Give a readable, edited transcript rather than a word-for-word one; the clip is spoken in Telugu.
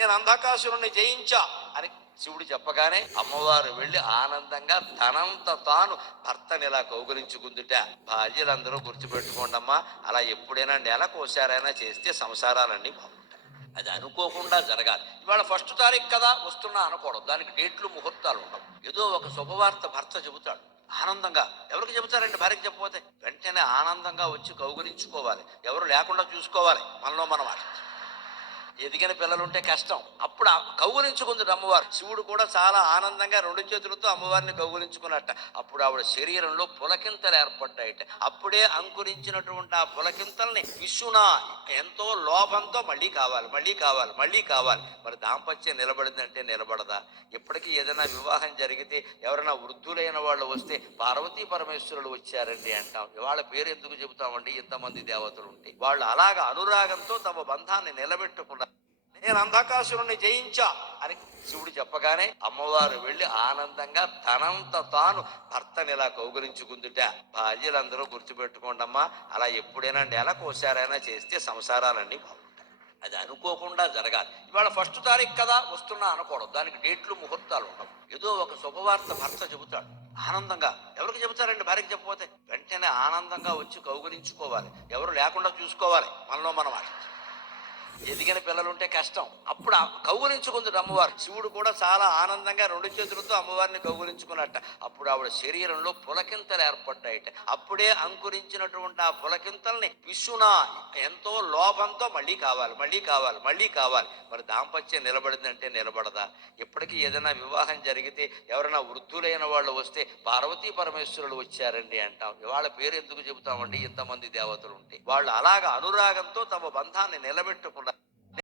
నేను అంధకాసురుణ్ణి జయించా అని శివుడు చెప్పగానే అమ్మవారు వెళ్లి ఆనందంగా తనంత తాను భర్తని ఇలా కౌగులించుకుందుట. భార్యలందరూ గుర్తుపెట్టుకోండమ్మా, అలా ఎప్పుడైనా నెలకోసారైనా చేస్తే సంసారాలన్నీ బాగుంటాయి. అది అనుకోకుండా జరగాలి. ఇవాళ ఫస్ట్ తారీఖు కదా వస్తున్నా అనకూడదు, దానికి డేట్లు ముహూర్తాలు ఉండవు. ఏదో ఒక శుభవార్త భర్త చెబుతాడు, ఆనందంగా. ఎవరికి చెబుతారండి? భార్యకి చెప్పకపోతే వెంటనే ఆనందంగా వచ్చి కౌగులించుకోవాలి, ఎవరు లేకుండా చూసుకోవాలి, మనలో మనం. ఎదిగిన పిల్లలుంటే కష్టం. అప్పుడు కౌగులించుకుంది అమ్మవారు. శివుడు కూడా చాలా ఆనందంగా రెండు చేతులతో అమ్మవారిని కౌగులించుకున్నట్ట. అప్పుడు ఆవిడ శరీరంలో పులకింతలు ఏర్పడ్డాయిట. అప్పుడే అంకురించినటువంటి ఆ పులకింతల్ని విష్ణున ఎంతో లోభంతో మళ్ళీ కావాలి, మళ్ళీ కావాలి, మళ్ళీ కావాలి. మరి దాంపత్యం నిలబడిందంటే నిలబడదా? ఇప్పటికీ ఏదైనా వివాహం జరిగితే ఎవరైనా వృద్ధులైన వాళ్ళు వస్తే పార్వతీ పరమేశ్వరులు వచ్చారండి అంటాం. వాళ్ళ పేరు ఎందుకు చెబుతామండి? ఇంతమంది దేవతలు ఉంటే వాళ్ళు అలాగా అనురాగంతో తమ బంధాన్ని నిలబెట్టుకున్నారు. నేను అంధకాసురుణ్ణి జయించా అని శివుడు చెప్పగానే అమ్మవారు వెళ్లి ఆనందంగా తనంత తాను భర్తని ఇలా కౌగులించుకుందుట. భార్యలందరూ గుర్తుపెట్టుకోండమ్మా, అలా ఎప్పుడైనా నెలకోసారైనా చేస్తే సంసారాలన్నీ బాగుంటాయి. అది అనుకోకుండా జరగాలి. ఇవాళ ఫస్ట్ తారీఖు కదా వస్తున్నా అనకూడదు, దానికి డేట్లు ముహూర్తాలు ఉండవు. ఏదో ఒక శుభవార్త భర్త చెబుతాడు, ఆనందంగా. ఎవరికి చెబుతారండి? భార్యకి చెప్పకపోతే వెంటనే ఆనందంగా వచ్చి కౌగులించుకోవాలి, ఎవరు లేకుండా చూసుకోవాలి, మనలో మనం. ఎదిగిన పిల్లలుంటే కష్టం. అప్పుడు కౌగులించుకుంది అమ్మవారు. శివుడు కూడా చాలా ఆనందంగా రెండు చేతులతో అమ్మవారిని కౌగులించుకున్నట్ట. అప్పుడు ఆవిడ శరీరంలో పులకింతలు ఏర్పడ్డాయిట. అప్పుడే అంకురించినటువంటి ఆ పులకింతల్ని విష్ణున ఎంతో లోభంతో మళ్ళీ కావాలి, మళ్ళీ కావాలి, మళ్ళీ కావాలి. మరి దాంపత్యం నిలబడిందంటే నిలబడదా? ఇప్పటికీ ఏదైనా వివాహం జరిగితే ఎవరైనా వృద్ధులైన వాళ్ళు వస్తే పార్వతీ పరమేశ్వరులు వచ్చారండి అంటాం. వాళ్ళ పేరు ఎందుకు చెబుతామండి? ఇంతమంది దేవతలు ఉంటే వాళ్ళు అలాగా అనురాగంతో తమ బంధాన్ని నిలబెట్టుకున్నారు.